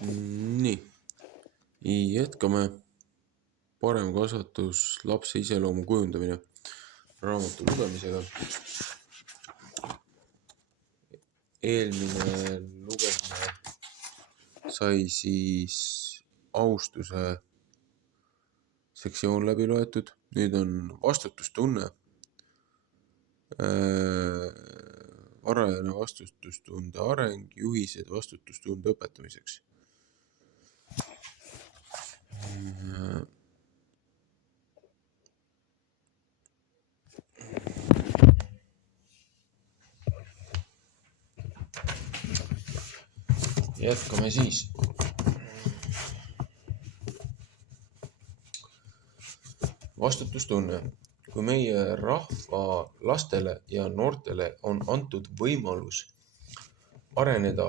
Nii, jätkame. Parem kasvatus, lapse iseloomu kujundamine raamatu lugemisega. Eelmine lugemine sai siis austuse sektsioon läbi loetud. Nüüd on vastutustunne. Varajane vastutustunde areng, juhised vastutustunde õpetamiseks. Jätkame siis. Vastutustunne. Kui meie rahva lastele ja noortele on antud võimalus arendada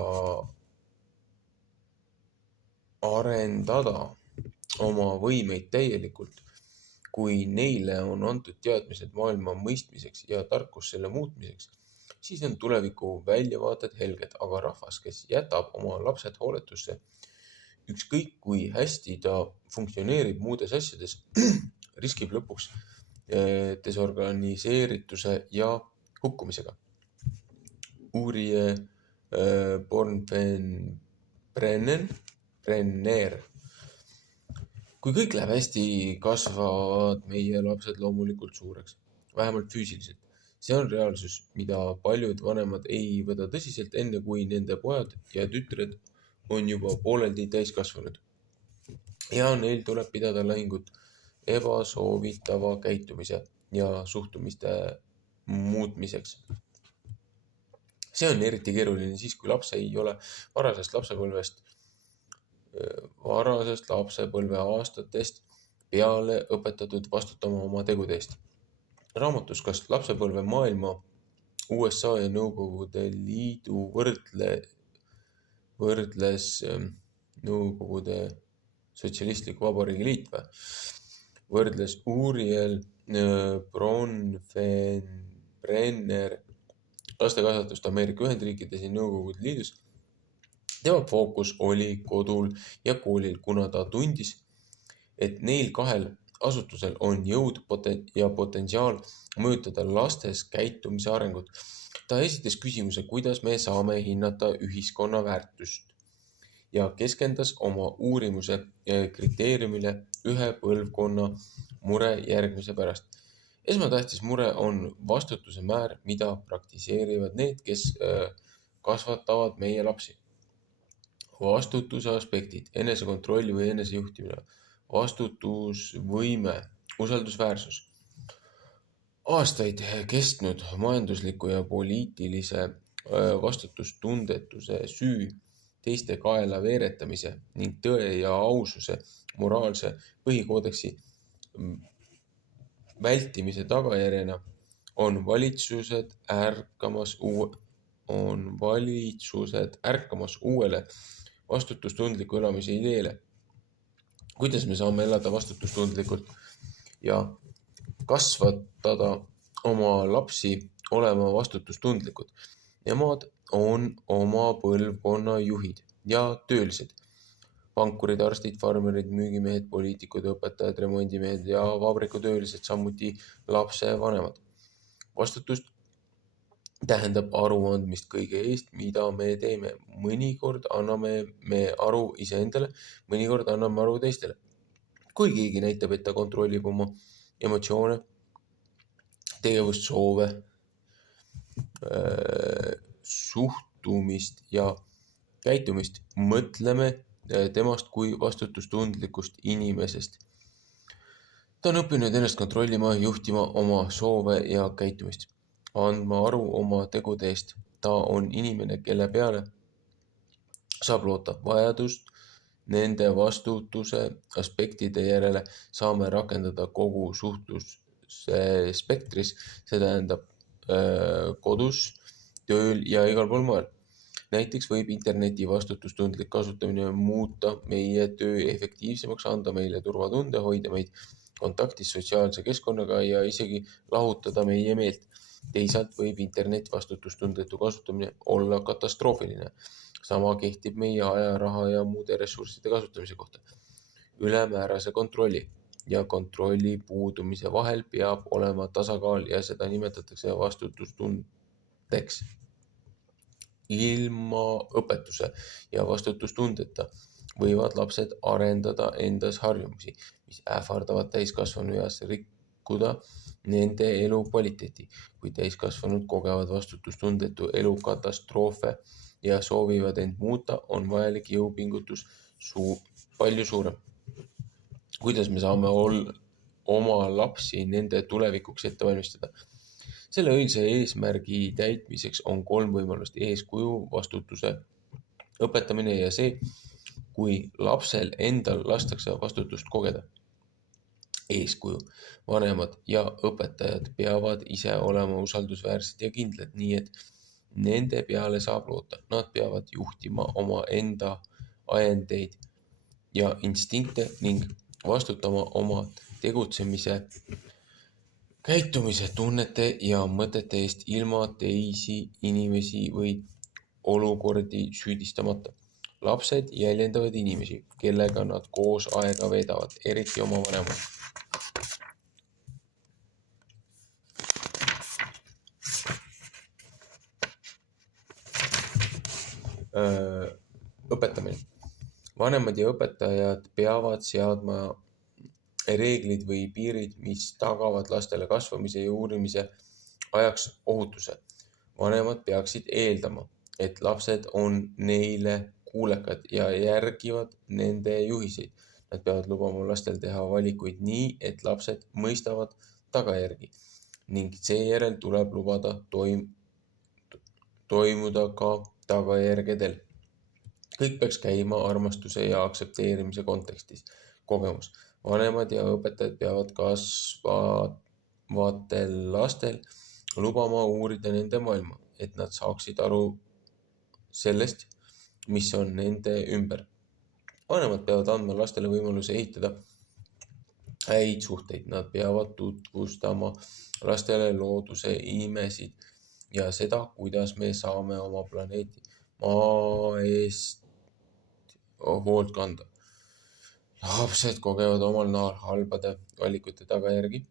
oma võimeid täielikult, kui neile on antud teadmised maailma mõistmiseks ja tarkus selle muutmiseks, siis on tuleviku väljavaated helged, aga rahvas, kes jätab oma lapsed hooletusse, ükskõik kui hästi ta funktsioneerib muudes asjades, riskib lõpuks desorganiseerituse ja hukkumisega. Uurija Brenner. Kui kõik läheb hästi, kasvavad meie lapsed loomulikult suureks, vähemalt füüsiliselt. See on reaalsus, mida paljud vanemad ei võta tõsiselt, enne kui nende pojad ja tütred on juba pooleldi täiskasvanud. Ja neil tuleb pidada lahingut ebasoovitava käitumise ja suhtumiste muutmiseks. See on eriti keeruline siis, kui laps ei ole varasest lapsepõlve aastatest peale õpetatud vastutama oma tegude eest. Raamatus Kas lapsepõlve maailma USA ja Nõukogude Liidu võrdles Nõukogude Sotsialistliku Vabariigi Liit võrdles uurijal Brenner lastekasvatust Ameerika Ühendriikides ja Nõukogude Liidus. Tema fookus oli kodul ja koolil, kuna ta tundis, et neil kahel asutusel on jõud ja potentsiaal mõjutada lastes käitumise arengut. Ta esitas küsimuse, kuidas me saame hinnata ühiskonna väärtust ja keskendas oma uurimuse kriteeriumile ühe põlvkonna mure järgmise pärast. Esmatähtis mure on vastutuse määr, mida praktiseerivad need, kes kasvatavad meie lapsi. Vastutuse aspektid, enesekontrolli või enesejuhtimine, vastutusvõime, usaldusväärsus. Aastaid kestnud majandusliku ja poliitilise vastutustundetuse süü, teiste kaela veeretamise ning tõe ja aususe moraalse põhikoodeksi vältimise tagajärjena on valitsused ärkamas uuele vastutustundliku elamise ideele. Kuidas me saame elada vastutustundlikult ja kasvatada oma lapsi olema vastutustundlikud? Nemad on oma põlvkonna juhid ja töölised. Pankurid, arstid, farmerid, müügimehed, poliitikud, õpetajad, remondimehed ja vabrikutöölised, samuti lapsevanemad. Vastutust tähendab aruandmist kõige eest, mida me teeme. Mõnikord anname me aru iseendale, mõnikord anname aru teistele. Kui keegi näitab, et ta kontrollib oma emotsioone, tegevust, soove, suhtumist ja käitumist, mõtleme temast kui vastutustundlikust inimesest. Ta on õppinud ennast kontrollima, juhtima oma soove ja käitumist, andma aru oma tegude eest. Ta on inimene, kelle peale saab loota. Vajadust nende vastutuse aspektide järele saame rakendada kogu suhtluse spektris, see tähendab kodus, tööl ja igal pool mujal. Näiteks võib interneti vastutustundlik kasutamine muuta meie töö efektiivsemaks, anda meile turvatunde, hoida meid kontaktis sotsiaalse keskkonnaga ja isegi lahutada meie meelt. Teisalt võib interneti vastutustundetu kasutamine olla katastroofiline. Sama kehtib meie aja, raha ja muude ressursside kasutamise kohta. Ülemäärase kontrolli ja kontrolli puudumise vahel peab olema tasakaal ja seda nimetatakse vastutustundeks. Ilma õpetuse ja vastutustundeta võivad lapsed arendada endas harjumusi, mis ähvardavad täiskasvanueas rikkuda nende elu kvaliteeti. Kui täiskasvanud kogevad vastutustundetu elu katastroofe ja soovivad end muuta, on vajalik jõupingutus palju suurem. Kuidas me saame oma lapsi nende tulevikuks ette valmistada? Selle õilsa eesmärgi täitmiseks on 3 võimalust: eeskuju, vastutuse õpetamine ja see, kui lapsel endal lastakse vastutust kogeda. Eeskuju. Vanemad ja õpetajad peavad ise olema usaldusväärsed ja kindlad, nii et nende peale saab loota. Nad peavad juhtima oma enda ajendeid ja instinkte ning vastutama oma tegutsemise, käitumise, tunnete ja mõtete eest ilma teisi inimesi või olukordi süüdistamata. Lapsed jäljendavad inimesi, kellega nad koos aega veedavad, eriti oma vanemaid. Õpetamine. Vanemad ja õpetajad peavad seadma reeglid või piirid, mis tagavad lastele kasvamise ja uurimise ajaks ohutuse. Vanemad peaksid eeldama, et lapsed on neile kuulekad ja järgivad nende juhiseid. Nad peavad lubama lastel teha valikuid nii, et lapsed mõistavad tagajärgi ning seejärel tuleb lubada toimuda ka tagajärgedel. Kõik peaks käima armastuse ja aktsepteerimise kontekstis. Kogemus. Vanemad ja õpetajad peavad kasvavatel lastel lubama uurida nende maailma, et nad saaksid aru sellest, mis on nende ümber. Vanemad peavad andma lastele võimaluse ehitada häid suhteid. Nad peavad tutvustama lastele looduse imesid ja seda, kuidas me saame oma planeeti maa eest hoolt kanda. Lapsed kogevad omal nahal halbade valikute tagajärgi.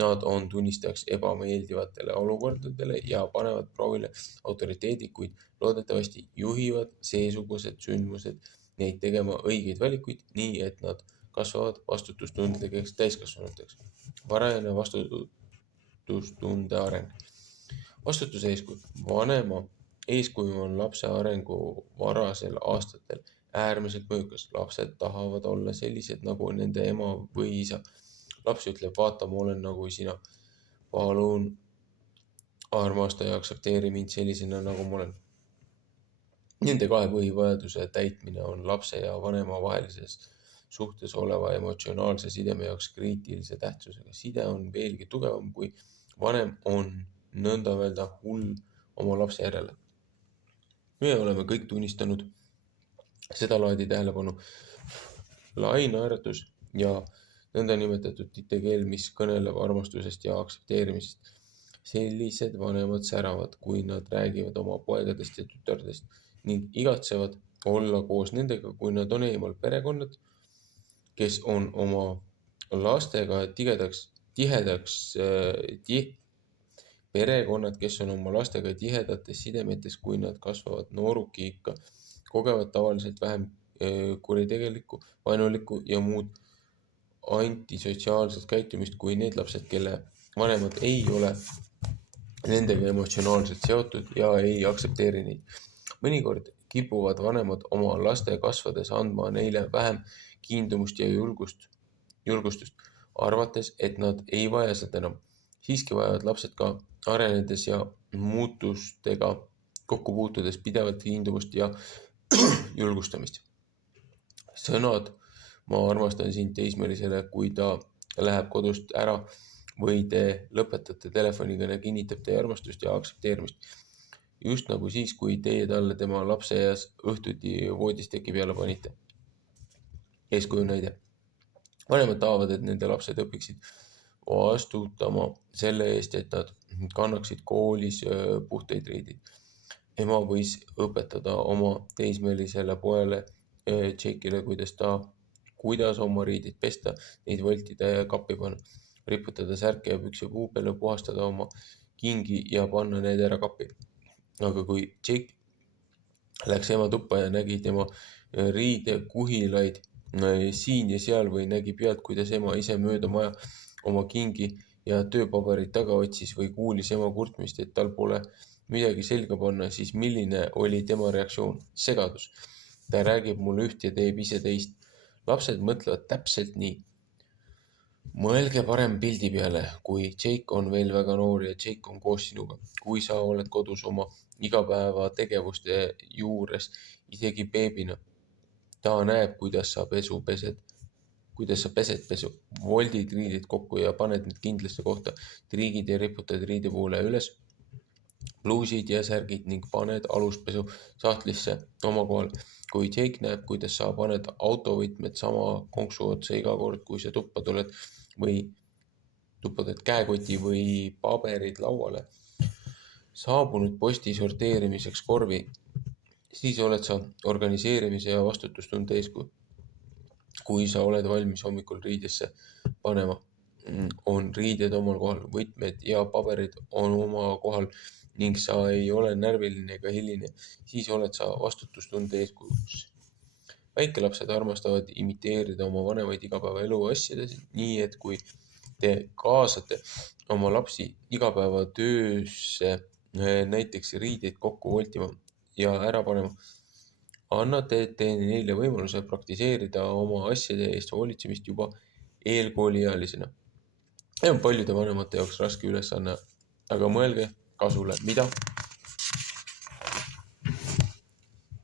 Nad on tunnistajaks ebameeldivatele olukordadele ja panevad proovile autoriteedi, kuid loodetavasti juhivad seesugused sündmused neid tegema õigeid valikuid, nii et nad kasvavad vastutustundlikeks täiskasvanuteks. Varajane vastutustunde areng. Vastutuse eeskuju. Vanema eeskuju on lapse arengu varasel aastatel äärmiselt mõjukas. Lapsed tahavad olla sellised nagu nende ema või isa. Laps ütleb, vaata, ma olen nagu sina. Palun armasta ja aktsepteeri mind sellisena, nagu ma olen. Nende 2 põhivajaduse täitmine on lapse ja vanema vahelises suhtes oleva emotsionaalse sideme jaoks kriitilise tähtsusega. Side on veelgi tugevam, kui vanem on nõnda öelda hull oma lapse järele. Me oleme kõik tunnistanud seda laadi tähelepanu, lainaäratus ja nõndanimetatud titekeel, mis kõneleb armastusest ja aktsepteerimisest. Sellised vanemad säravad, kui nad räägivad oma poegadest ja tütardest ning igatsevad olla koos nendega, kui nad on eemal. Perekonnad, kes on oma lastega tihedates sidemetes, kui nad kasvavad noorukiikka, kogevad tavaliselt vähem kuritegelikku, vaenulikku ja muud antisotsiaalset käitumist kui need lapsed, kelle vanemad ei ole nendega emotsionaalselt seotud ja ei aktsepteeri neid. Mõnikord kipuvad vanemad oma laste kasvades andma neile vähem kiindumust ja julgustust, arvates, et nad ei vaja seda enam. Siiski vajavad lapsed ka arenedes ja muutustega kokku puutudes pidevalt kiindumust ja julgustamist. Sõnad, ma armastan sind teismelisele, kui ta läheb kodust ära või te lõpetate telefonikõne, kinnitab teie armastust ja aktsepteerimist. Just nagu siis, kui teie talle tema lapseeas õhtuti voodisteki peale panite. Eeskuju näide. Vanemad tahavad, et nende lapsed õpiksid vastutama selle eest, et nad kannaksid koolis puhtaid riideid. Ema võis õpetada oma teismelisele poele Jake'ile, kuidas oma riideid pesta, neid voltida ja kappi panna, riputada särke ja pükse puu peale, puhastada oma kingi ja panna need ära kappi. Aga kui Jake läks ema tuppa ja nägi tema riidekuhilaid siin ja seal või nägi pealt, kuidas ema ise mööda maja oma kingi ja tööpaberit taga otsis või kuulis ema kurtmist, et tal pole midagi selga panna, siis milline oli tema reaktsioon? Segadus. Ta räägib mulle üht ja teeb ise teist. Lapsed mõtlevad täpselt nii. Mõelge parem pildi peale, kui Jake on veel väga noor ja Jake on koos sinuga. Kui sa oled kodus oma igapäevategevuste juures, isegi beebina. Ta näeb, kuidas sa pesed pesu, voldid riided kokku ja paned need kindlasse kohta, triigid ja riputad riidepuule üles, pluusid ja särgid ning paned aluspesu sahtlisse oma kohal. Kui Jake näeb, kuidas sa paned autovõtmed sama konksu otsa iga kord, kui sa tuppa tuled või tuppad käekoti või paberid lauale, saabunud posti sorteerimiseks korvi, siis oled sa organiseerimise ja vastutustunde eeskuju. Kui sa oled valmis hommikul riidesse panema, on riided omal kohal, võtmed ja paberid on oma kohal ning sa ei ole närviline ega hiline, siis oled sa vastutustunde eeskujuks. Väikelapsed armastavad imiteerida oma vanemaid igapäevaelu asjades, nii et kui te kaasate oma lapsi igapäevatöösse näiteks riideid kokku voltima ja ära panema, annate te neile võimaluse praktiseerida oma asjade eest hoolitsemist juba eelkooliealisena. See on paljude vanemate jaoks raske ülesanne, aga mõelge kasule, mida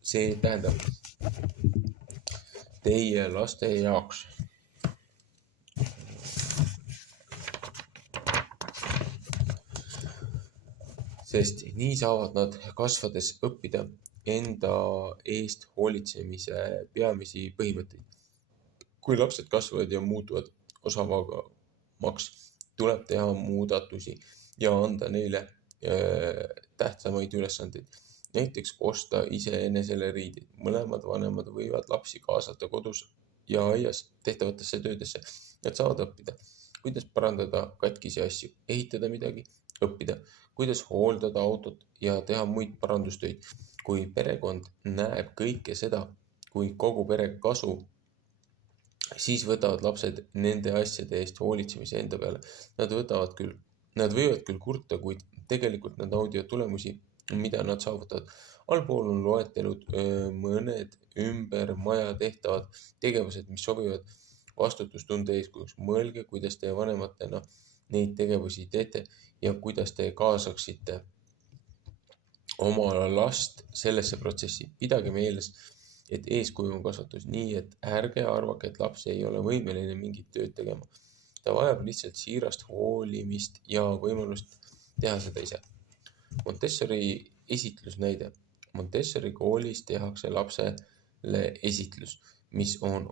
see tähendab teie laste jaoks. Sest nii saavad nad kasvades õppida enda eest hoolitsemise peamisi põhimõtteid. Kui lapsed kasvavad ja muutuvad osavamaks, tuleb teha muudatusi ja anda neile tähtsamaid ülesandeid. Näiteks osta iseenesele riideid. Mõlemad vanemad võivad lapsi kaasata kodus ja aias tehtavatesse töödesse. Nad saavad õppida, kuidas parandada katkisi asju, ehitada midagi, õppida, kuidas hooldada autot ja teha muid parandustöid. Kui perekond näeb kõike seda kui kogu pere kasu, siis võtavad lapsed nende asjade eest hoolitsemise enda peale. Nad võivad küll kurta, kuid tegelikult nad naudivad tulemusi, mida nad saavutavad. Allpool on loetelud mõned ümber maja tehtavad tegevused, mis sobivad vastutustunde eeskujuks. Mõelge, kuidas te vanematena neid tegevusi teete ja kuidas te kaasaksite oma last sellesse protsessi. Pidage meeles, et eeskuju on kasvatus, nii et ärge arvake, et laps ei ole võimeline mingit tööd tegema. Ta vajab lihtsalt siirast hoolimist ja võimalust teha seda ise. Montessori esitlusnäide. Montessori koolis tehakse lapsele esitlus, mis oma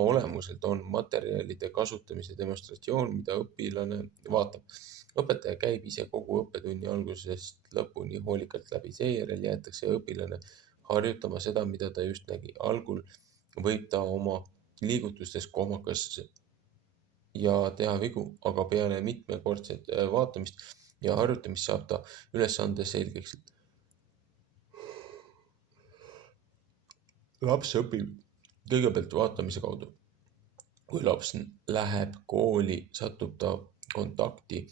olemuselt on materjalide kasutamise demonstratsioon, mida õpilane vaatab. Õpetaja käib ise kogu õppetunni algusest lõpuni hoolikalt läbi, seejärel jäetakse õpilane harjutama seda, mida ta just nägi. Algul võib ta oma liigutustes kohmakas ja teha vigu, aga peale mitmekordset vaatamist ja harjutamist saab ta ülesande selgeks. Laps õpib kõigepealt vaatamise kaudu. Kui laps läheb kooli, satub ta kontakti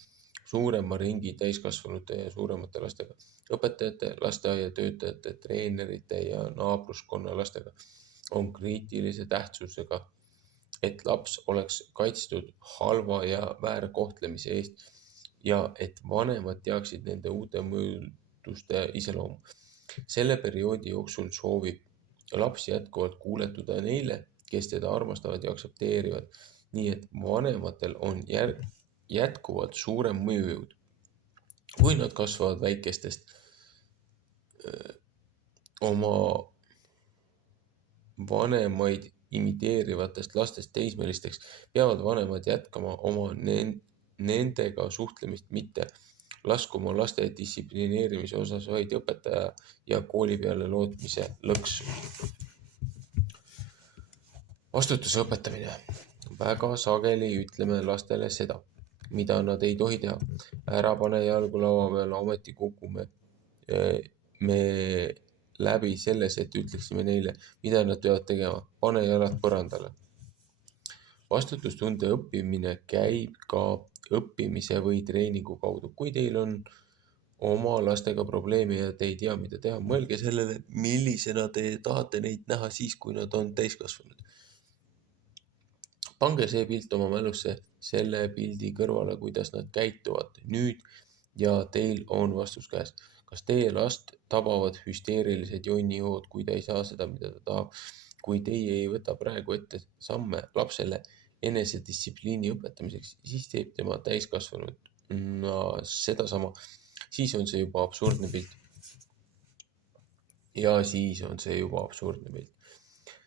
suurema ringi täiskasvanute ja suuremate lastega, õpetajate, lasteaiatöötajate, treenerite ja naabruskonna lastega. On kriitilise tähtsusega, et laps oleks kaitstud halva ja väärkohtlemise eest ja et vanemad teaksid nende uute mõjutuste iseloomu. Selle perioodi jooksul soovib laps jätkuvalt kuuletuda neile, kes teda armastavad ja aktsepteerivad, nii et vanematel on jätkuvalt suurem mõjujõud. Kui nad kasvavad väikestest oma vanemaid imiteerivatest lastest teismelisteks, peavad vanemad jätkama oma nendega suhtlemist, mitte laskuma laste distsiplineerimise osas vaid õpetaja ja kooli peale lootmise lõksu. Vastutuse õpetamine. Väga sageli ütleme lastele seda, mida nad ei tohi teha. Ära pane jalgu laua peale, ometi kukume me läbi selles, et ütleksime neile, mida nad peavad tegema. Pane jalad põrandale. Vastutustunde õppimine käib ka õppimise või treeningu kaudu. Kui teil on oma lastega probleemi ja te ei tea, mida teha, mõelge sellele, millisena te tahate neid näha siis, kui nad on täiskasvanud. Pange see pilt oma mälusse selle pildi kõrvale, kuidas nad käituvad nüüd ja teil on vastus käes. Kas teie last tabavad hüsteerilised jonnijood, kui ta ei saa seda, mida ta tahab? Kui teie ei võta praegu ette samme lapsele enesedistsipliini õpetamiseks, siis teeb tema täiskasvanud sedasama. Siis on see juba absurdne pilt. Ja siis on see juba absurdne pilt.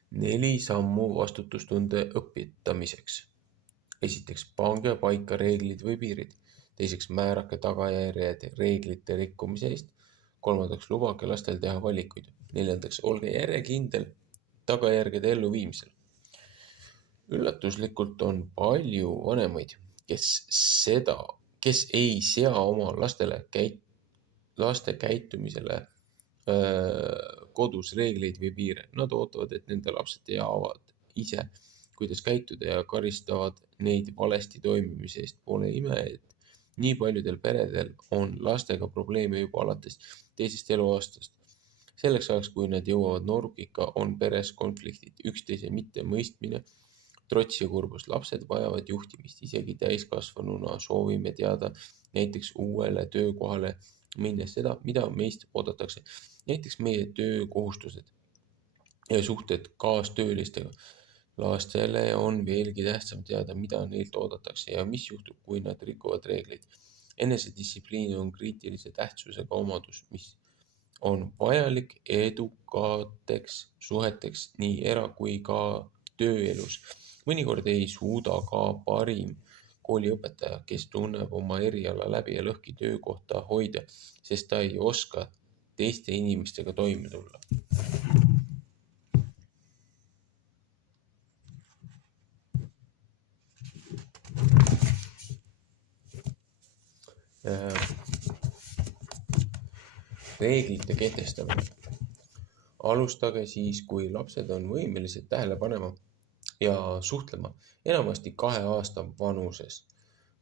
4 sammu vastutustunde õpetamiseks. Esiteks, pange paika reeglid või piirid. Teiseks, määrake tagajärjed reeglite rikkumise eest. Kolmandaks, lubage lastel teha valikuid. Neljandaks, olge järjekindel tagajärgede elluviimisel. Üllatuslikult on palju vanemaid, kes ei sea oma laste käitumisele kodus reegleid või piire. Nad ootavad, et nende lapsed teavad ise, kuidas käituda ja karistavad neid valesti toimimise eest. Pole ime, et nii paljudel peredel on lastega probleeme juba alates 2. eluaastast. Selleks ajaks, kui nad jõuavad noorukikka, on peres konfliktid, üksteise mittemõistmine, trots ja kurbus. Lapsed vajavad juhtimist, isegi täiskasvanuna soovime teada näiteks uuele töökohale minnes seda, mida meist oodatakse. Näiteks meie töökohustused ja suhted kaastöölistega. Lastele on veelgi tähtsam teada, mida neilt oodatakse ja mis juhtub, kui nad rikuvad reegleid. Enesedistsipliin on kriitilise tähtsusega omadus, mis on vajalik edukateks suheteks nii era- kui ka tööelus. Mõnikord ei suuda ka parim kooliõpetaja, kes tunneb oma eriala läbi ja lõhki töökohta hoida, sest ta ei oska teiste inimestega toime tulla. Reeglite kehtestamine. Alustage siis, kui lapsed on võimelised tähele panema ja suhtlema, enamasti 2 aasta vanuses.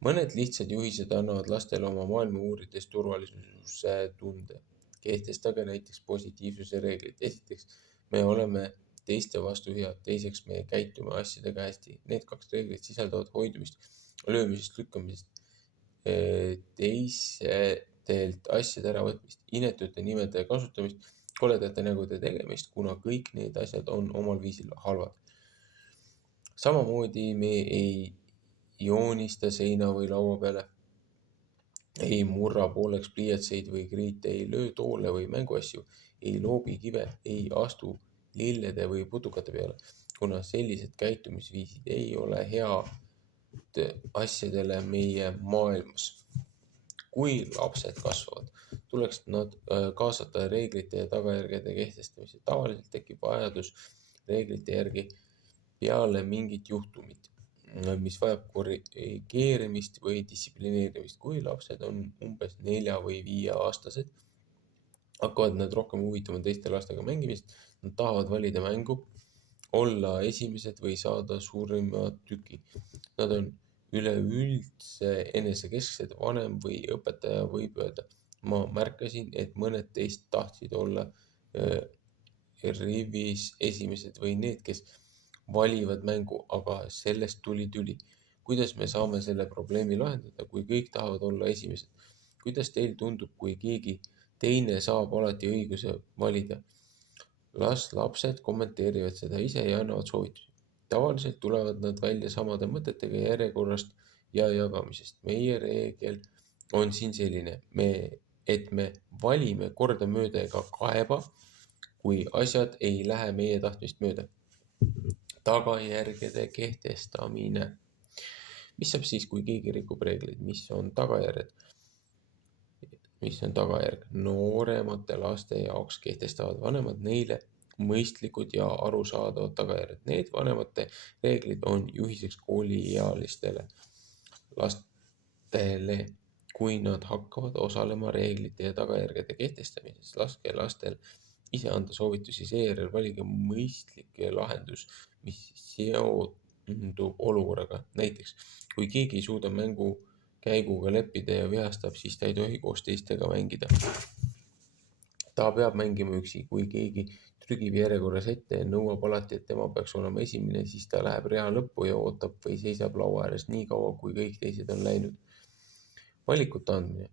Mõned lihtsad juhised annavad lastele oma maailma uurides turvalisuse tunde. Kehtestage näiteks positiivsuse reeglid. Esiteks, me oleme teiste vastu head. Teiseks, me käitume asjadega hästi. Need 2 reeglit sisaldavad hoidumist, löömisest, lükkamisest, teistelt asjade äravõtmist, inetute nimede kasutamist, koledate nägude tegemist, kuna kõik need asjad on omal viisil halvad. Samamoodi me ei joonista seina või laua peale, ei murra pooleks pliiatseid või kriite, ei löö toole või mänguasju, ei loobi kive, ei astu lillede või putukate peale, kuna sellised käitumisviisid ei ole head asjadele meie maailmas. Kui lapsed kasvavad, tuleks nad kaasata reeglite ja tagajärgede kehtestamise. Tavaliselt tekib vajadus reeglite järgi peale mingit juhtumit, mis vajab korrigeerimist või distsiplineerimist. Kui lapsed on umbes 4 või 5 aastased, hakkavad nad rohkem huvitama teiste lastega mängimist. Nad tahavad valida mängu, olla esimesed või saada suurima tüki. Nad on üleüldse enesekesksed. Vanem või õpetaja võib öelda, ma märkasin, et mõned teist tahtsid olla rivis esimesed või need, kes valivad mängu, aga sellest tuli tüli. Kuidas me saame selle probleemi lahendada, kui kõik tahavad olla esimesed? Kuidas teil tundub, kui keegi teine saab alati õiguse valida? Las lapsed kommenteerivad seda ise ja annavad soovitusi. Tavaliselt tulevad nad välja samade mõtetega järjekorrast ja jagamisest. Meie reegel on siin selline, et me valime kordamööda ega kaeba, kui asjad ei lähe meie tahtmist mööda. tagajärgede kehtestamine. Mis saab siis, kui keegi rikub reegleid? Mis on tagajärjed? Mis on tagajärg? Nooremate laste jaoks kehtestavad vanemad neile mõistlikud ja arusaadavad tagajärjed. Need vanemate reeglid on juhiseks kooliealistele lastele, kui nad hakkavad osalema reeglite ja tagajärgede kehtestamises. Laske lastel ise anda soovitusi, seejärel valige mõistlik lahendus, mis seondub olukorraga. Näiteks, kui keegi ei suuda mängu käiguga leppida ja vihastab, siis ta ei tohi koos teistega mängida. Ta peab mängima üksi. Kui keegi trügib järjekorras ette ja nõuab alati, et tema peaks olema esimene, siis ta läheb rea lõppu ja ootab või seisab laua ääres nii kaua, kui kõik teised on läinud. Valikute andmine.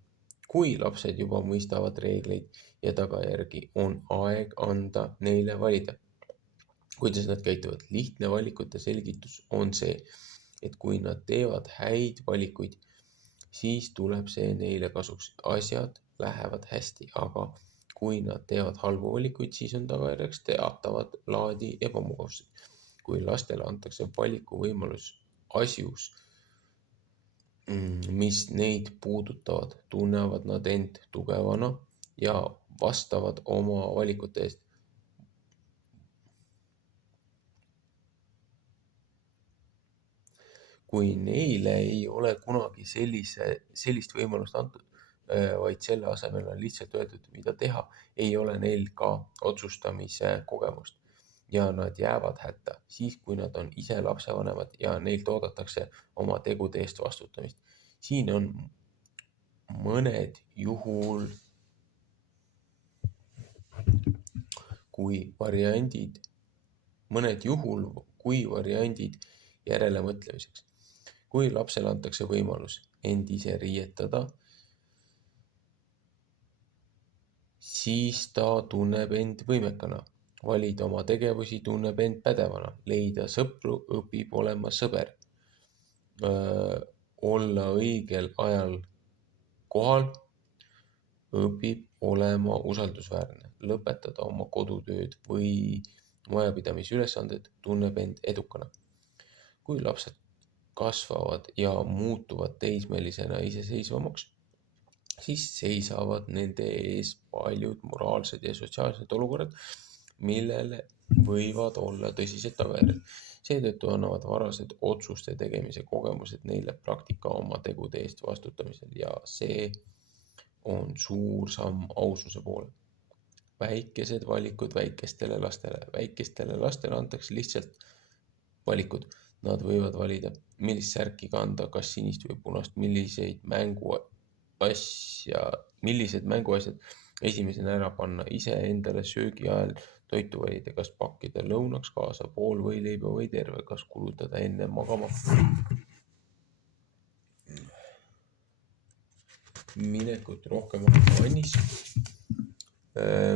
Kui lapsed juba mõistavad reegleid ja tagajärgi, on aeg anda neile valida. Kuidas nad käituvad? Lihtne valikute selgitus on see, et kui nad teevad häid valikuid, siis tuleb see neile kasuks. Asjad lähevad hästi, aga kui nad teevad halbu valikuid, siis on tagajärjeks teatavat laadi ebamugavused. Kui lastele antakse valikuvõimalus asjus, mis neid puudutavad, tunnevad nad end tugevana ja vastavad oma valikute eest. Kui neile ei ole kunagi sellist võimalust antud, vaid selle asemel on lihtsalt öeldud, mida teha, ei ole neil ka otsustamise kogemust ja nad jäävad hätta siis, kui nad on ise lapsevanemad ja neilt oodatakse oma tegude eest vastutamist. Siin on mõned juhul, kui variandid järelemõtlemiseks. Kui lapsele antakse võimalus end ise riietada, siis ta tunneb end võimekana, valida oma tegevusi, tunneb end pädevana, leida sõpru, õpib olema sõber, olla õigel ajal kohal, õpib olema usaldusväärne, lõpetada oma kodutööd või majapidamisülesanded, tunneb end edukana. Kui lapsed kasvavad ja muutuvad teismelisena iseseisvamaks, siis seisavad nende ees paljud moraalsed ja sotsiaalsed olukorrad, millele võivad olla tõsised tagajärjed. Seetõttu annavad varased otsuste tegemise kogemused neile praktika oma tegude eest vastutamisel ja see on suur samm aususe poole. Väikesed valikud väikestele lastele. Väikestele lastele antakse lihtsalt valikud. Nad võivad valida, millist särki kanda, kas sinist või punast, millised mänguasjad esimesena ära panna, ise endale söögi ajal toitu valida, kas pakkida lõunaks kaasa pool võileiba või terve, kas kulutada enne magama minekut rohkem aega vannis,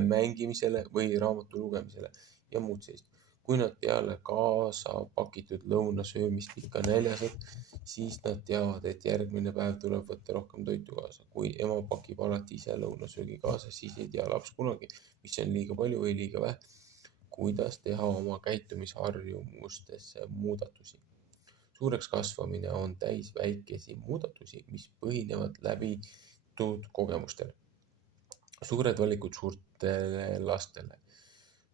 mängimisele või raamatu lugemisele ja muud sellist. Kui nad peale kaasa pakitud lõuna söömist ikka näljased, siis nad teavad, et järgmine päev tuleb võtta rohkem toitu kaasa. Kui ema pakib alati ise lõunasöögi kaasa, siis ei tea laps kunagi, mis on liiga palju või liiga vähe. Kuidas teha oma käitumisharjumustesse muudatusi? Suureks kasvamine on täis väikesi muudatusi, mis põhinevad läbitud kogemustel. Suured valikud suurtele lastele.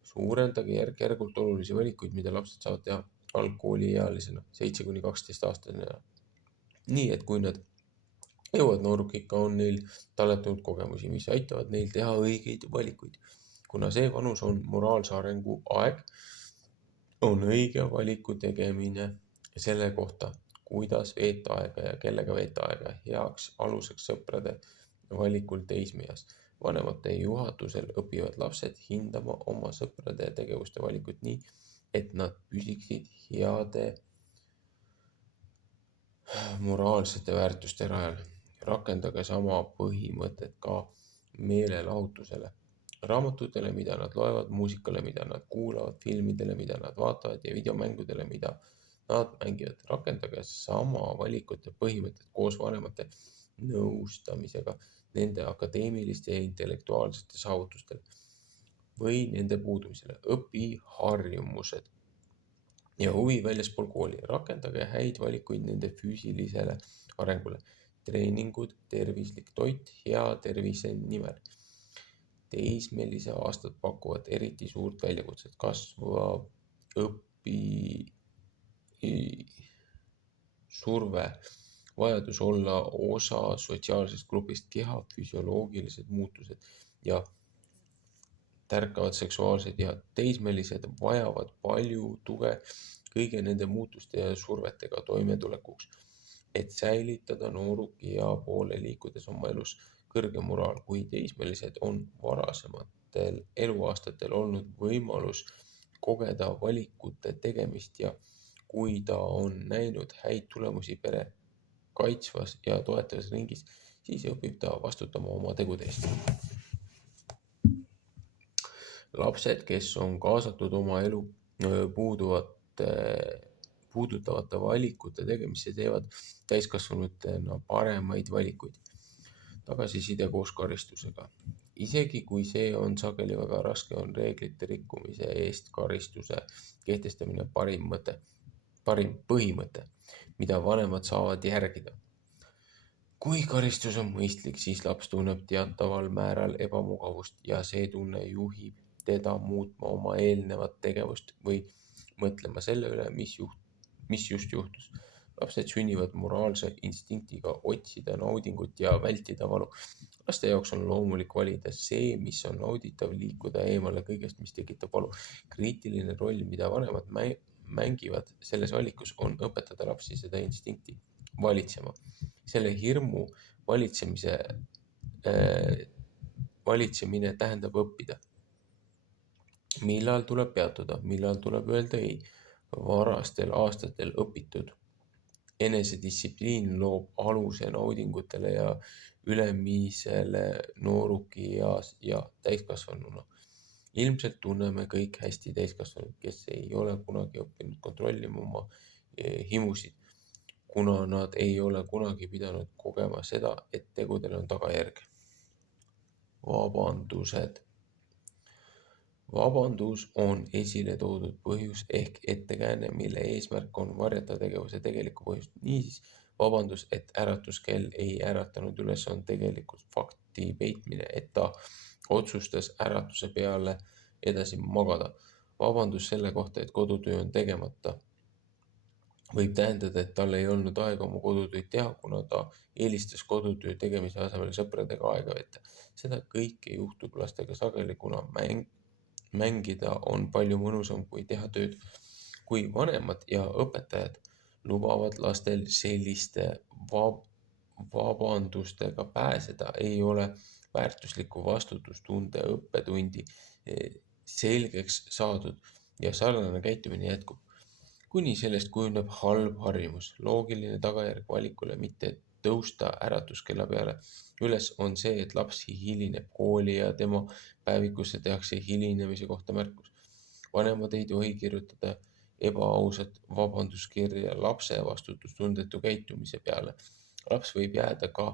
Suurendage järk-järgult olulisi valikuid, mida lapsed saavad teha algkooliealisena, 7–12 aastasena. Nii, et kui nad jõuavad noorukikka, on neil talletunud kogemusi, mis aitavad neil teha õigeid valikuid. Kuna see vanus on moraalse arengu aeg, on õige valiku tegemine selle kohta, kuidas veeta aega ja kellega veeta aega, heaks aluseks sõprade valikul teismeeas. Vanemate juhatusel õpivad lapsed hindama oma sõprade tegevuste valikut nii, et nad püsiksid heade moraalsete väärtuste rajal. Rakendage sama põhimõtet ka meelelahutusele. Raamatutele, mida nad loevad, muusikale, mida nad kuulavad, filmidele, mida nad vaatavad ja videomängudele, mida nad mängivad. Rakendage sama valikute põhimõtet koos vanemate nõustamisega nende akadeemiliste ja intellektuaalsete saavutustele või nende puudumisele. Õpiharjumused. ja huvi väljaspool kooli. Rakendage häid valikuid nende füüsilisele arengule. Treeningud, tervislik toit, hea tervise nimel. Teismelise aastad pakuvad eriti suurt väljakutset. Kasvav surve, vajadus olla osa sotsiaalsest grupist, keha füsioloogilised muutused ja tärkavad seksuaalsed ja teismelised vajavad palju tuge kõige nende muutuste ja survetega toimetulekuks, et säilitada noorukia poole liikudes oma elus kõrge moraal. Kui teismelised on varasematel eluaastatel olnud võimalus kogeda valikute tegemist ja kui ta on näinud häid tulemusi pere kaitsvas ja toetavas ringis, siis õpib ta vastutama oma tegude eest. Lapsed, kes on kaasatud oma elu puudutavate valikute tegemisse, teevad täiskasvanutena paremaid valikuid. Tagasiside koos karistusega. Isegi kui see on sageli väga raske, on reeglite rikkumise eest karistuse kehtestamine parim põhimõte, mida vanemad saavad järgida. Kui karistus on mõistlik, siis laps tunneb teataval määral ebamugavust ja see tunne juhib teda muutma oma eelnevat tegevust või mõtlema selle üle, mis just juhtus. Lapsed sünnivad moraalse instinktiga otsida naudingut ja vältida valu. Laste jaoks on loomulik valida see, mis on nauditav, liikuda eemale kõigest, mis tekitab valu. Kriitiline roll, mida vanemad mängivad selles valikus, on õpetada lapsi seda instinkti valitsema. Selle hirmu valitsemine tähendab õppida. Millal tuleb peatuda, millal tuleb öelda ei. Varastel aastatel õpitud enesedistsipliin loob aluse naudingutele ja ülemisele noorukias ja täiskasvanuna. Ilmselt tunneme kõik hästi täiskasvanud, kes ei ole kunagi õppinud kontrollima oma himusid, kuna nad ei ole kunagi pidanud kogema seda, et tegudel on tagajärg. Vabandused. Vabandus on esile toodud põhjus ehk ettekääne, mille eesmärk on varjata tegevuse tegelikku põhjust. Niisiis, vabandus, et äratuskell ei äratanud üles, on tegelikult fakti peitmine, et ta otsustas äratuse peale edasi magada. Vabandus selle kohta, et kodutöö on tegemata, võib tähendada, et tal ei olnud aega oma kodutööd teha, kuna ta eelistas kodutöö tegemise asemel sõpradega aega veeta. Seda kõike juhtub lastega sageli, kuna mängida on palju mõnusam kui teha tööd. Kui vanemad ja õpetajad lubavad lastel selliste vabandustega pääseda, ei ole väärtusliku vastutustunde õppetundi selgeks saadud ja sarnane käitumine jätkub, kuni sellest kujuneb halb harjumus. Loogiline tagajärg valikule mitte tõusta äratuskella peale üles on see, et laps hilineb kooli ja tema päevikusse tehakse hilinemise kohta märkus. Vanemad ei tohi kirjutada ebaausat vabanduskirja lapse vastutustundetu käitumise peale. Laps võib jääda ka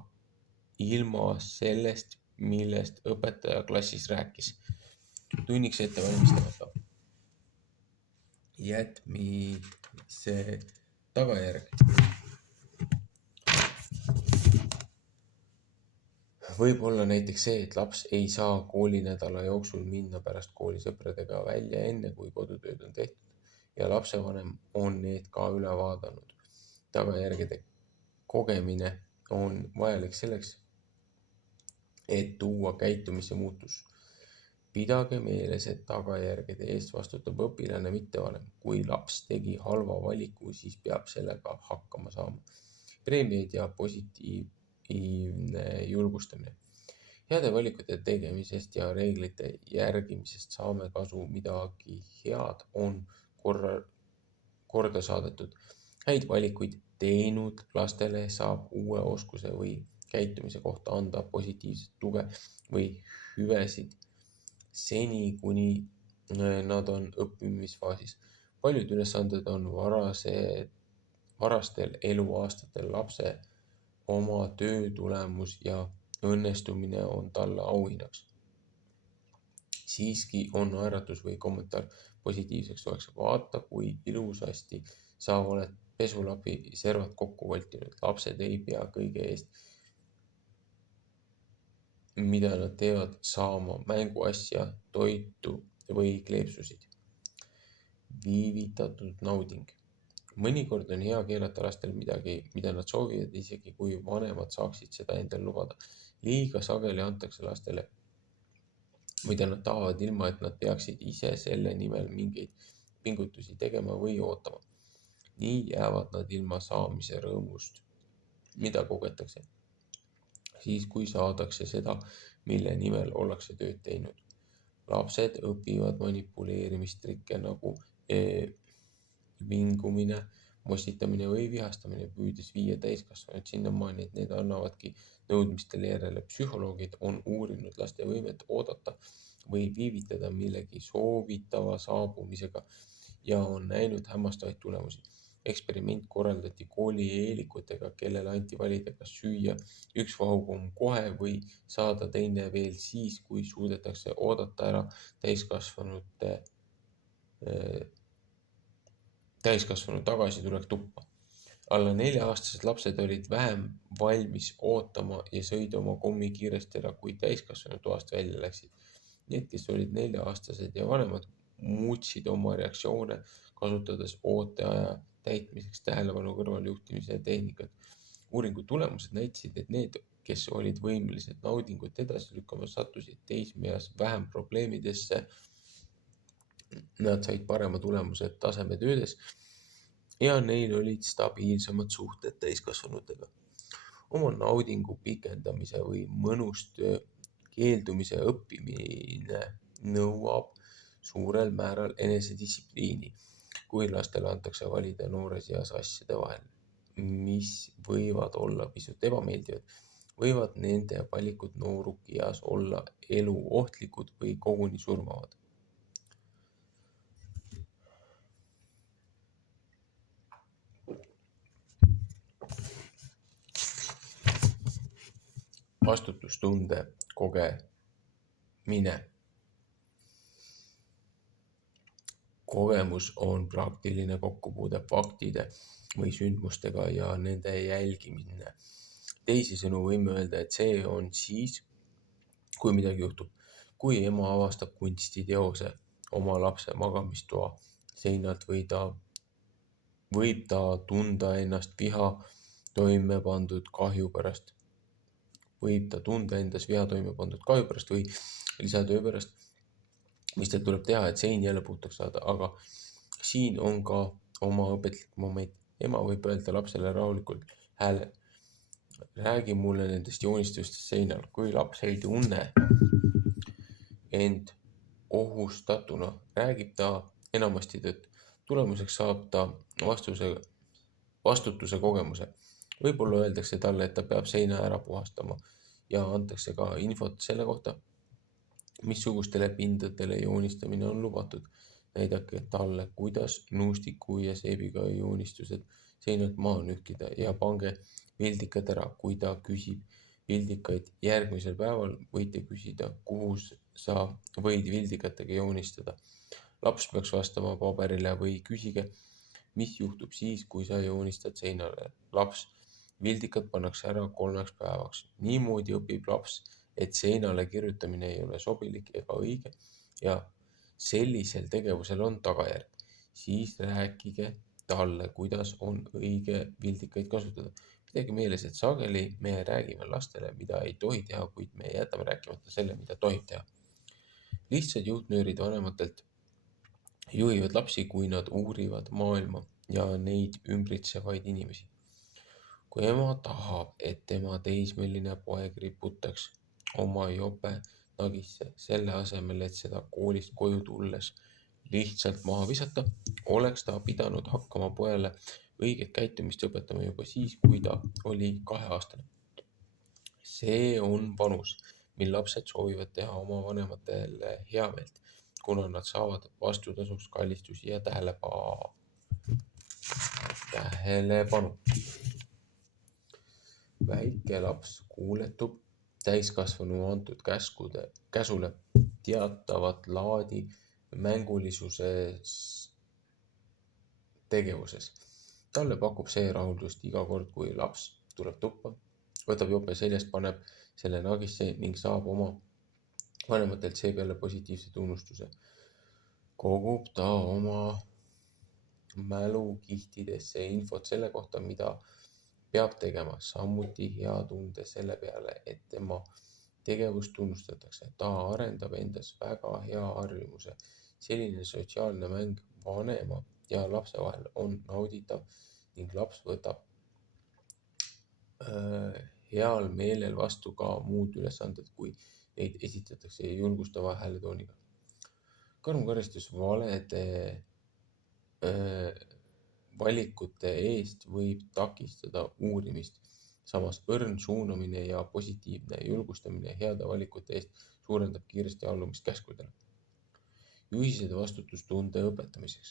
ilma sellest, millest õpetaja klassis rääkis. Tunniks ette valmistamata. Jätmise tagajärg. Võib olla näiteks see, et laps ei saa koolinädala jooksul minna pärast kooli sõpradega välja enne, kui kodutööd on tehtud ja lapsevanem on need ka üle vaadanud. Tagajärgede kogemine on vajalik selleks, et tuua käitumisse muutus. Pidage meeles, et tagajärgede eest vastutab õpilane, mitte vanem. Kui laps tegi halva valiku, siis peab sellega hakkama saama. Preemiaid ja positiivne julgustamine. Heade valikute tegemisest ja reeglite järgimisest saame kasu, midagi head on korda saadetud. Häid valikuid teinud lastele saab uue oskuse või käitumise kohta anda positiivset tuge või hüvesid seni, kuni nad on õppimisfaasis. Paljud ülesanded on varastel eluaastatel lapse oma töö tulemus ja õnnestumine on talle auhinnaks. siiski on naeratus või kommentaar positiivseks toeks. Vaata, kui ilusasti sa oled pesulapi servad kokku voltinud. Lapsed ei pea kõige eest, mida nad teevad, saama mänguasja, toitu või kleepsusid. Viivitatud nauding. Mõnikord on hea keelata lastel midagi, mida nad soovivad, isegi kui vanemad saaksid seda endale lubada. Liiga sageli antakse lastele, mida nad tahavad, ilma et nad peaksid ise selle nimel mingeid pingutusi tegema või ootama. Nii jäävad nad ilma saamise rõõmust, mida kogetakse siis, kui saadakse seda, mille nimel ollakse tööd teinud. Lapsed õpivad manipuleerimistrikke nagu vingumine, mossitamine või vihastamine, püüdes viia täiskasvanud sinnamaani, et need annavadki nõudmistele järele. Psühholoogid on uurinud laste võimet oodata või viivitada millegi soovitava saabumisega ja on näinud hämmastavaid tulemusi. Eksperiment korraldati koolieelikutega, kellele anti valida, kas süüa üks vahukomm kohe või saada teine veel siis, kui suudetakse oodata ära täiskasvanu tagasitulek tuppa. Alla 4-aastased lapsed olid vähem valmis ootama ja sõid oma kommi kiiresti ära, kui täiskasvanu toast välja läksid. Need, kes olid 4-aastased ja vanemad, muutsid oma reaktsioone, kasutades ooteaja täitmiseks tähelepanu kõrvaljuhtimise tehnikat. Uuringu tulemused näitasid, et need, kes olid võimelised naudingut edasi lükkama, sattusid teismeeas vähem probleemidesse. Nad said parema tulemuse tasemetöödes ja neil olid stabiilsemad suhted täiskasvanutega. Oma naudingu pikendamise või mõnust keeldumise õppimine nõuab suurel määral enesedistsipliini. Kui lastele antakse valida noores eas asjade vahel, mis võivad olla pisut ebameeldivad, võivad nende valikud nooruki-eas olla elu ohtlikud või koguni surmavad. Vastutustunde kogemine. Kogemus on praktiline kokkupuude faktide või sündmustega ja nende jälgimine. Teisisõnu võime öelda, et see on siis, kui midagi juhtub. Kui ema avastab kunstiteose oma lapse magamistoa seinalt, võib ta tunda ennast viha toime pandud kahju pärast. Võib ta tunda endas viha toime pandud kahju pärast või lisatöö pärast, mis teil tuleb teha, et sein jälle puhtaks saada, aga siin on ka oma õpetlik moment. Ema võib öelda lapsele rahulikult hääle, räägi mulle nendest joonistustest seinal. Kui laps ei tunne end ohustatuna, räägib ta enamasti tõtt. Tulemuseks saab ta vastutuse kogemuse. Võib-olla öeldakse talle, et ta peab seina ära puhastama ja antakse ka infot selle kohta, missugustele pindadele joonistamine on lubatud. Näidake talle, kuidas nuustiku ja seebiga joonistused seinalt maha nühkida ja pange vildikad ära. Kui ta küsib vildikaid järgmisel päeval, võite küsida, kuhu sa võid vildikatega joonistada. Laps peaks vastama paberile või küsige, mis juhtub siis, kui sa joonistad seinale. Laps, vildikad pannakse ära 3 päevaks. Niimoodi õpib laps, et seinale kirjutamine ei ole sobilik ega õige ja sellisel tegevusel on tagajärg. Siis rääkige talle, kuidas on õige vildikaid kasutada. Pidage meeles, et sageli me räägime lastele, mida ei tohi teha, kuid me jätame rääkimata selle, mida tohib teha. Lihtsad juhtnöörid vanematelt juhivad lapsi, kui nad uurivad maailma ja neid ümbritsevaid inimesi. Kui ema tahab, et tema teismeline poeg riputaks oma jope nagisse, selle asemel, et seda koolist koju tulles lihtsalt maha visata, oleks ta pidanud hakkama pojale õiget käitumist õpetama juba siis, kui ta oli 2-aastane. See on vanus, mil lapsed soovivad teha oma vanematele heameelt, kuna nad saavad vastutasuks kallistusi ja tähelepanu. Väike laps kuuletub täiskasvanu antud käsule teatavat laadi mängulisuses tegevuses. Talle pakub see rahuldust iga kord, kui laps tuleb tuppa, võtab jope seljast, paneb selle nagisse ning saab oma vanematelt seepeale positiivse tunnustuse. Kogub ta oma mälukihtidesse infot selle kohta, mida peab tegema, samuti hea tunde selle peale, et tema tegevust tunnustatakse. Ta arendab endas väga hea harjumuse. Selline sotsiaalne mäng vanema ja lapse vahel on nauditav ning laps võtab heal meelel vastu ka muud ülesanded, kui neid esitatakse julgustava hääletooniga. Karm karistus valede valikute eest võib takistada uurimist. Samas õrn suunamine ja positiivne julgustamine heade valikute eest suurendab kiiresti allumist käskudele. Juhised vastutustunde õpetamiseks.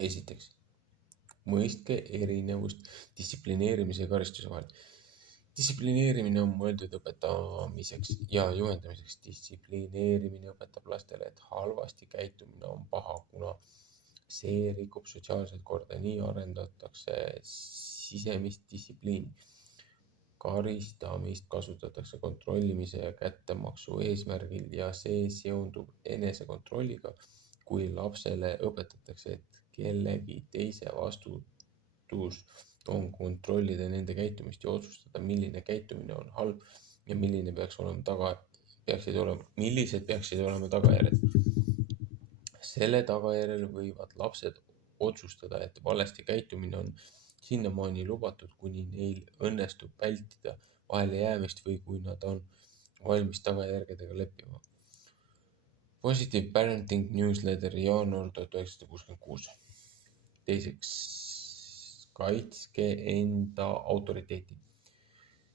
Esiteks, mõistke erinevust distsiplineerimise ja karistuse vahel. Distsiplineerimine on mõeldud õpetamiseks ja juhendamiseks. Distsiplineerimine õpetab lastele, et halvasti käitumine on paha, kuna see rikub sotsiaalset korda. Nii arendatakse sisemist distsipliini. Karistamist kasutatakse kontrollimise ja kättemaksu eesmärgil ja see seondub enesekontrolliga, kui lapsele õpetatakse, et kellegi teise vastutus on kontrollida nende käitumist ja otsustada, milline käitumine on halb ja millised peaksid olema tagajärjed. Selle tagajärjel võivad lapsed otsustada, et valesti käitumine on sinnamaani lubatud, kuni neil õnnestub vältida vahelejäämist või kui nad on valmis tagajärgedega leppima. Positive Parenting Newsletter, jaanuar 1966. Teiseks, kaitske enda autoriteeti.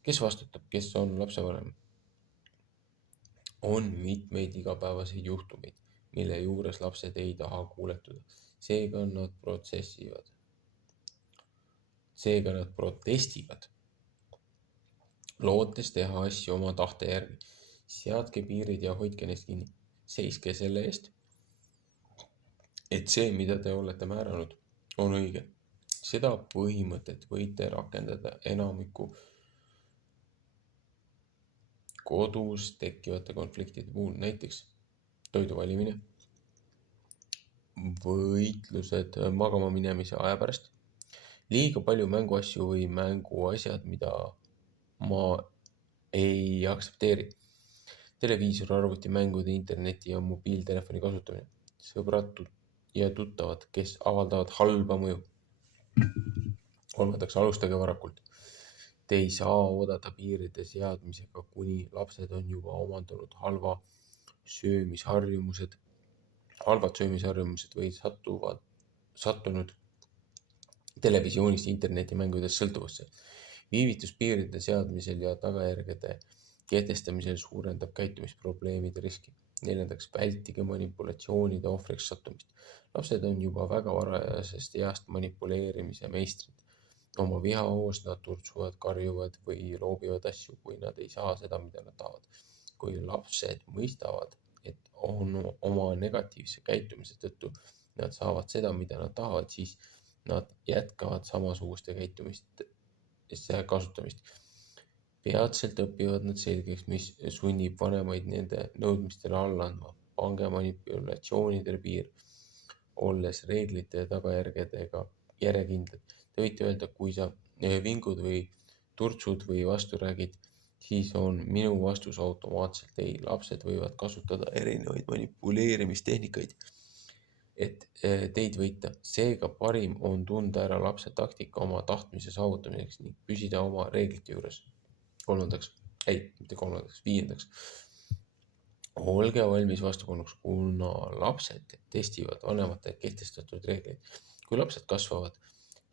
Kes vastutab, kes on lapsevanem? On mitmeid igapäevaseid juhtumeid, mille juures lapsed ei taha kuuletuda. Seega nad protestivad, lootes teha asju oma tahte järgi. Seadke piirid ja hoidke neist kinni. Seiske selle eest, et see, mida te olete määranud, on õige. Seda põhimõtet võite rakendada enamiku kodus tekkivate konfliktide puhul, näiteks toidu valimine, võitlused magama minemise aja pärast, liiga palju mänguasju või mänguasjad, mida ma ei aktsepteeri. Televiisor, arvuti, mängude, interneti ja mobiiltelefoni kasutamine. Sõbrad ja tuttavad, kes avaldavad halba mõju. Kolmandaks, alustage varakult. Te ei saa oodata piiride seadmisega, kuni lapsed on juba omandanud halvad söömisharjumused või sattunud televisioonist, internetimängudes sõltuvusse. Viivitus piiride seadmisel ja tagajärgede kehtestamisel suurendab käitumisprobleemide riski. Neljandaks, vältige manipulatsioonide ohvriks sattumist. Lapsed on juba väga varajasest east manipuleerimise meistrid. Oma vihahoos nad turtsuvad, karjuvad või loobivad asju, kui nad ei saa seda, mida nad tahavad. Kui lapsed mõistavad, et oma negatiivse käitumise tõttu nad saavad seda, mida nad tahavad, siis nad jätkavad samasuguste käitumiste kasutamist. Peatselt õpivad nad selgeks, mis sunnib vanemaid nende nõudmistele alla andma. Pange manipulatsioonidele piir, olles reeglite ja tagajärgedega järjekindlad. Te võite öelda, kui sa vingud või turtsud või vastu räägid, siis on minu vastus automaatselt ei. Lapsed võivad kasutada erinevaid manipuleerimistehnikaid, et teid võita. Seega parim on tunda ära lapse taktika oma tahtmise saavutamiseks ning püsida oma reeglite juures. Viiendaks. Olge valmis vastupannuks, kuna lapsed testivad vanemate kehtestatud reegleid. Kui lapsed kasvavad,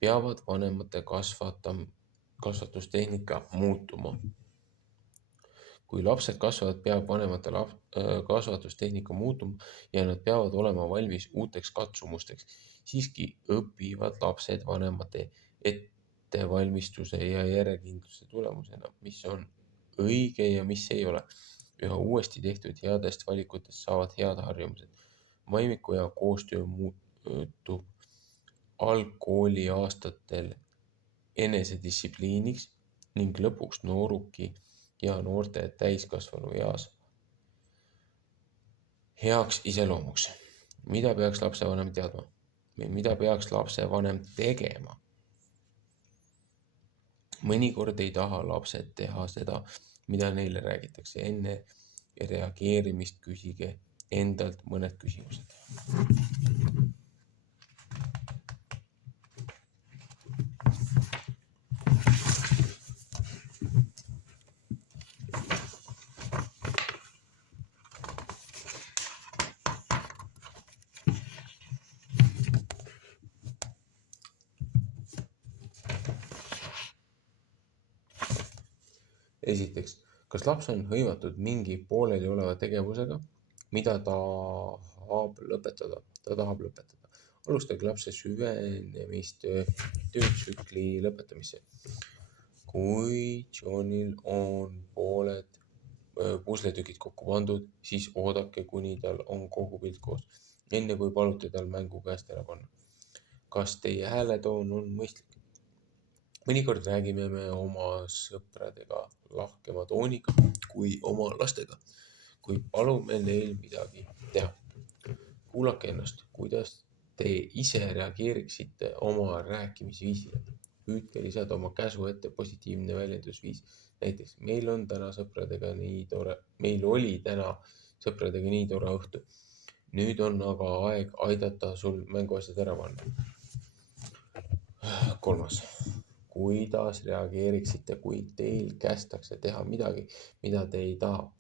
peavad vanemate kasvatustehnika muutuma. Kui lapsed kasvavad, peab vanemate kasvatustehnika muutuma ja nad peavad olema valmis uuteks katsumusteks. Siiski õpivad lapsed vanemate ettevalmistuse ja järjekindluse tulemusena, mis on õige ja mis ei ole. üha uuesti tehtud headest valikutest saavad head harjumused. Maimiku ja koostöö muutub algkooliaastatel enesedistsipliiniks ning lõpuks nooruki ja noorte täiskasvanu eas heaks iseloomuks. Mida peaks lapsevanem teadma? Või mida peaks lapsevanem tegema? Mõnikord ei taha lapsed teha seda, mida neile räägitakse. Enne reageerimist küsige endalt mõned küsimused. Esiteks, kas laps on hõivatud mingi poolelioleva tegevusega, mida ta tahab lõpetada? Alustage lapse süvenemist töötsükli lõpetamisse. Kui Johnil on pooled pusletükid kokku pandud, siis oodake, kuni tal on kogu pilt koos, enne kui palute tal mängu käest ära panna. Kas teie hääletoon on mõistlik? Mõnikord räägime me oma sõpradega lahkema tooniga kui oma lastega, kui palume neil midagi teha. Kuulake ennast, kuidas te ise reageeriksite oma rääkimisviisile. Püüdke lisada oma käsu ette positiivne väljendusviis. Näiteks, meil oli täna sõpradega nii tore õhtu. Nüüd on aga aeg aidata sul mänguasjad ära panna. 3. Kuidas reageeriksite, kui teil kästakse teha midagi, mida te ei taha?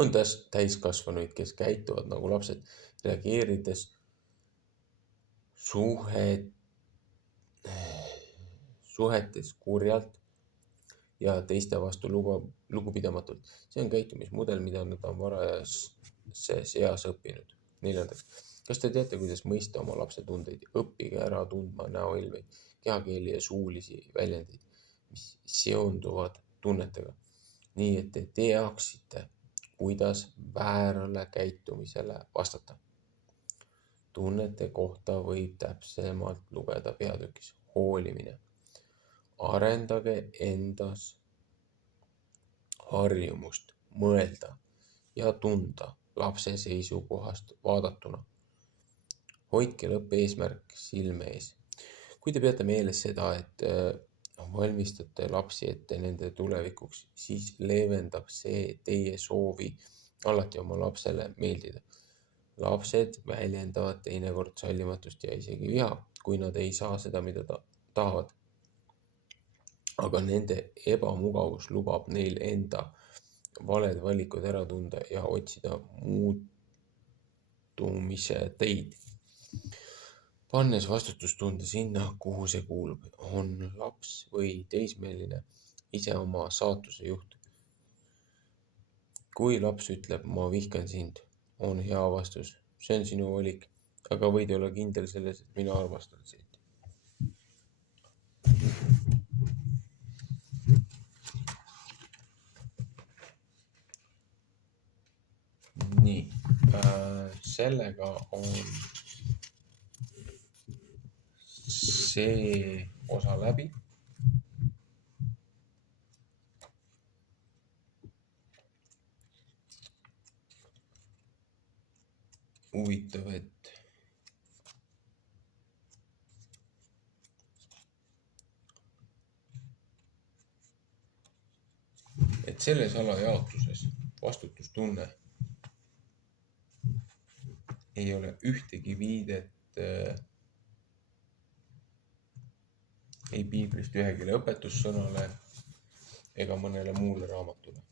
On täiskasvanuid, kes käituvad nagu lapsed, reageerides suhetes kurjalt ja teiste vastu lugupidamatult. See on käitumismudel, mida nad on varajases eas õppinud. 4. Kas te teate, kuidas mõista oma lapse tundeid? Õppige ära tundma näoilmeid, kehakeeli ja suulisi väljendeid, mis seonduvad tunnetega. Nii, et te teaksite, kuidas väärale käitumisele vastata. Tunnete kohta võib täpsemalt lugeda peatükis hoolimine. Arendage endas harjumust mõelda ja tunda lapse seisukohast vaadatuna. Hoidke lõppeesmärk silme ees. Kui te peate meeles seda, et valmistate lapsi ette nende tulevikuks, siis leevendab see teie soovi alati oma lapsele meeldida. Lapsed väljendavad teinekord sallimatust ja isegi viha, kui nad ei saa seda, mida tahavad. Aga nende ebamugavus lubab neil enda valed valikud ära tunda ja otsida muutumise teid. Pannes vastutustunde sinna, kuhu see kuulub, on laps või teismeline ise oma saatuse juht. Kui laps ütleb, ma vihkan sind, on hea vastus. See on sinu valik, aga võid olla kindel selles, et mina armastan sind. Nii, sellega on see osa läbi. Huvitav, et selles alajaotuses vastutustunne ei ole ühtegi viidet ei piiblist ühegi õpetussõnale ega mõnele muule raamatule.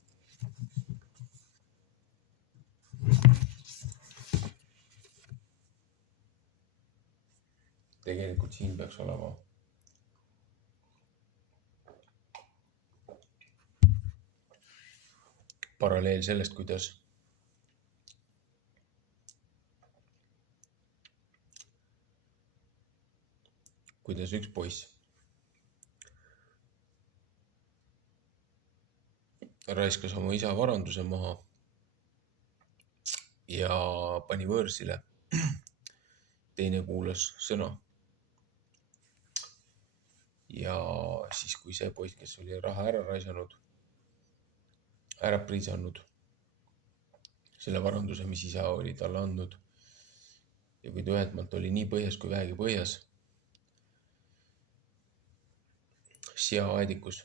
Tegelikult siin peaks olema paralleel sellest, kuidas üks poiss raiskas oma isa varanduse maha ja pani võõrsile. Teine kuulas sõna. Ja siis, kui see poiss, kes oli raha ära raisanud, ära priisanud selle varanduse, mis isa oli talle andnud, ja kui ta ühelt maalt oli nii põhjas kui vähegi põhjas, seaaedikus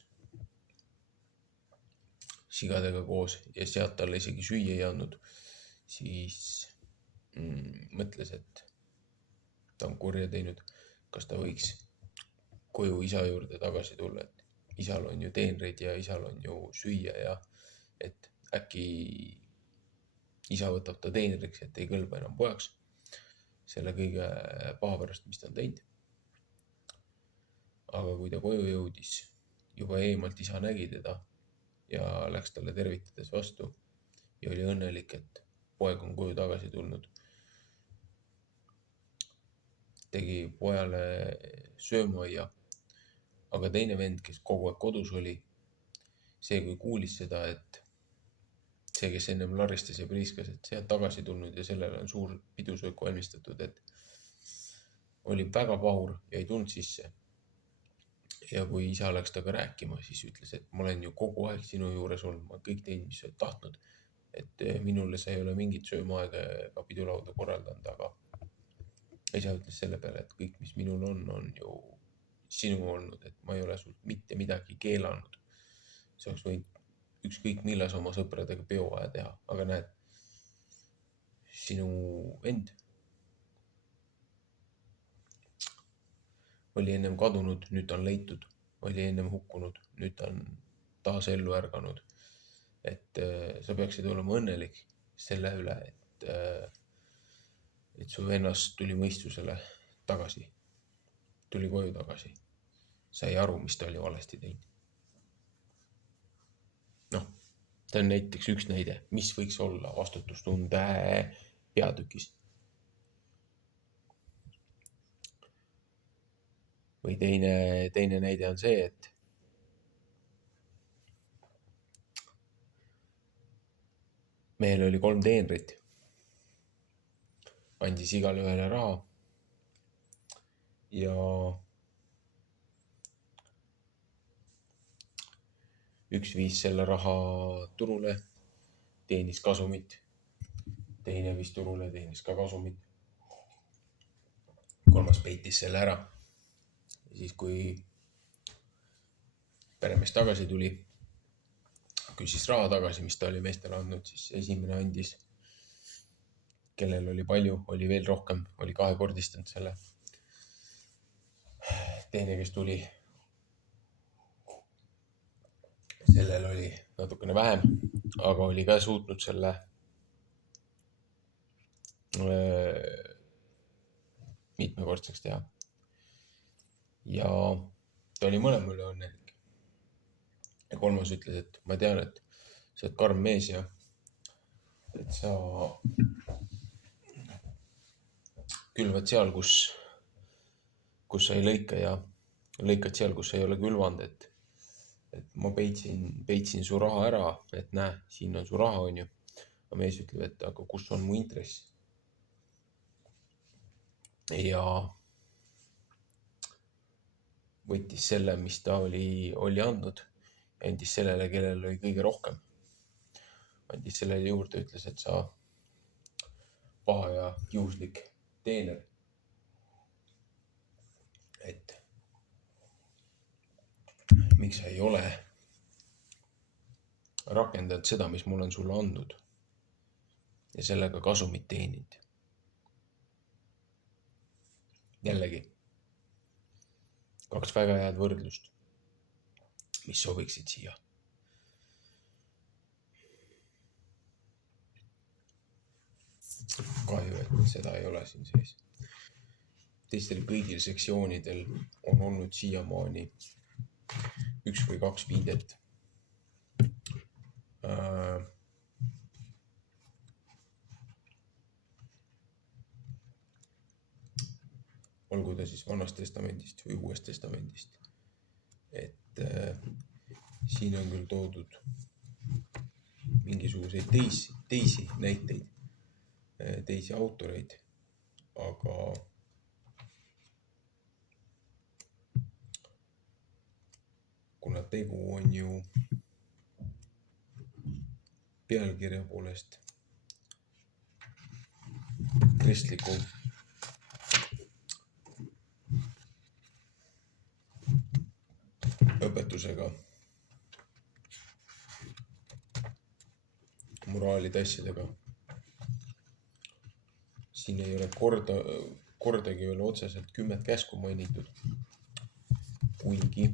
sigadega koos ja sealt talle isegi süüa ei andnud, siis mõtles, et ta on kurja teinud, kas ta võiks koju isa juurde tagasi tulla, et isal on ju teenreid ja isal on ju süüa ja et äkki isa võtab ta teenriks, et ei kõlba enam pojaks selle kõige paha pärast, mis ta on teinud. Aga kui ta koju jõudis, juba eemalt isa nägi teda ja läks talle tervitades vastu ja oli õnnelik, et poeg on koju tagasi tulnud. Tegi pojale söömaaia, aga teine vend, kes kogu aeg kodus oli, see kui kuulis seda, et see, kes ennem laristas ja priiskas, et see on tagasi tulnud ja sellele on suur pidusöök valmistatud, et oli väga pahur ja ei tulnud sisse. Ja kui isa läks taga rääkima, siis ütles, et ma olen ju kogu aeg sinu juures olnud, ma kõik teinud, mis sa oled tahtnud, et minule sa ei ole mingit söömaaega ega pidulauda korraldanud, aga isa ütles selle peale, et kõik, mis minul on ju sinu olnud, et ma ei ole sult mitte midagi keelanud. See oleks võinud ükskõik milles oma sõpradega peoaja teha, aga näed, sinu vend oli ennem kadunud, nüüd ta on leitud, oli ennem hukkunud, nüüd ta on taas ellu ärganud. Et sa peaksid olema õnnelik selle üle, et su vennast tuli mõistusele tagasi, tuli koju tagasi, sai aru, mis ta oli valesti teinud. Noh, see on näiteks üks näide, mis võiks olla vastutustunde peatükis. Või teine näide on see, et mehel oli 3 teenrit, andis igale ühele raha ja üks viis selle raha turule, teenis kasumit, teine viis turule, teenis ka kasumit, 3. peitis selle ära. Ja siis, kui peremees tagasi tuli, küsis raha tagasi, mis ta oli meestele andnud, siis esimene andis, kellel oli palju, oli veel rohkem, oli 2-kordistanud selle. Teine, kes tuli, sellel oli natukene vähem, aga oli ka suutnud selle mitmekordseks teha. Ja ta oli mõlema üle õnnelik. Ja 3. ütles, et ma tean, et sa oled karm mees ja et sa külvad seal, kus sa ei lõika ja lõikad seal, kus sa ei ole külvanud, et ma peitsin su raha ära, et näe, siin on su raha, on ju. Aga mees ütleb, et aga kus on mu intress? Ja võttis selle, mis ta oli andnud, ja andis sellele, kellel oli kõige rohkem. Andis sellele juurde, ütles, et sa paha ja kiuslik teener. Et miks sa ei ole rakendanud seda, mis ma olen sulle andnud ja sellega kasumit teeninud. Jällegi 2 väga head võrdlust, mis sobiksid siia. Kahju, et seda ei ole siin sees. Teistel kõigil sektsioonidel on olnud siiamaani 1 või 2 viidet. Olgu ta siis Vanast Testamendist või Uuest Testamendist. Et siin on küll toodud mingisuguseid teisi näiteid, teisi autoreid, aga kuna tegu on ju pealkirja poolest kristliku õpetusega, moraalide asjadega. Siin ei ole kordagi veel otseselt 10 käsku mainitud, kuigi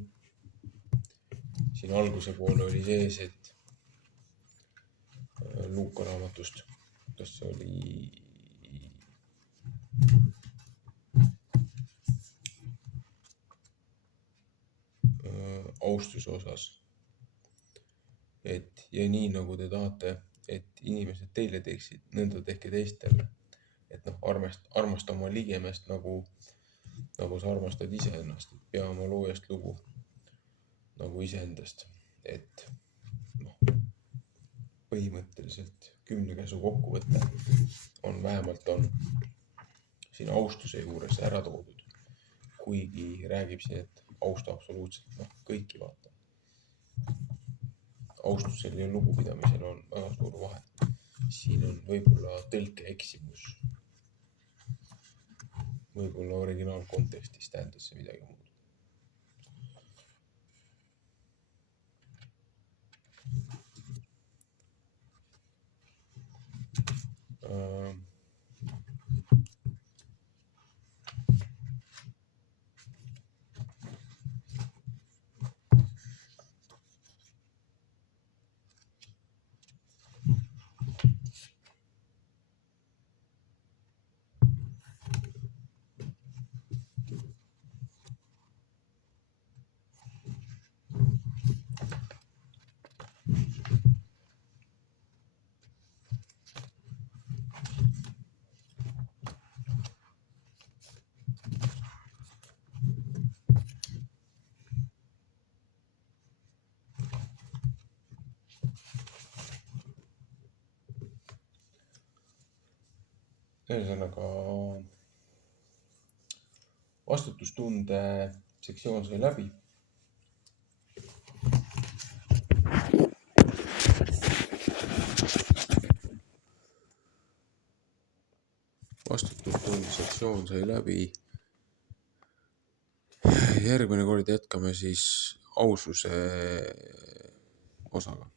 siin alguse poole oli sees, et Luuka raamatust, kas see oli austuse osas, et ja nii nagu te tahate, et inimesed teile teeksid, nõnda tehke teistele. Et armasta oma ligemest nagu sa armastad iseennast, et pea oma loojast lugu nagu iseendast. Et põhimõtteliselt 10 käsu kokkuvõte vähemalt on siin austuse juures ära toodud, kuigi räägib siin, et austa absoluutselt kõiki, vaata. Austusel ja lugupidamisel on väga suur vahe. Siin on võib-olla tõlkeeksimus. Võib-olla originaalkontekstis tähendas see midagi muud. Ühesõnaga, vastutustunde sektsioon sai läbi. Järgmine kord jätkame siis aususe osaga.